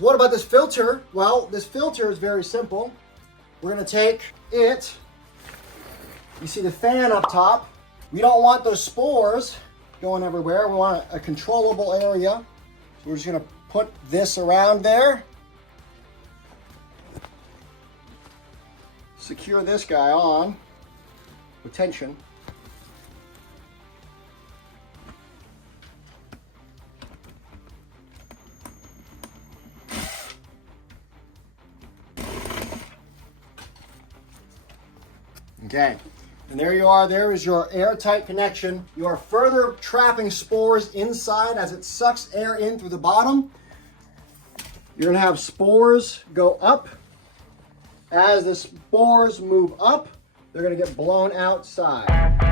What about this filter? Well, this filter is very simple. We're gonna take it, you see the fan up top. We don't want those spores going everywhere. We want a controllable area. So we're just gonna put this around there. Secure this guy on with tension. Okay, and there you are. There is your airtight connection. You are further trapping spores inside as it sucks air in through the bottom. You're gonna have spores go up. As the spores move up, they're gonna get blown outside.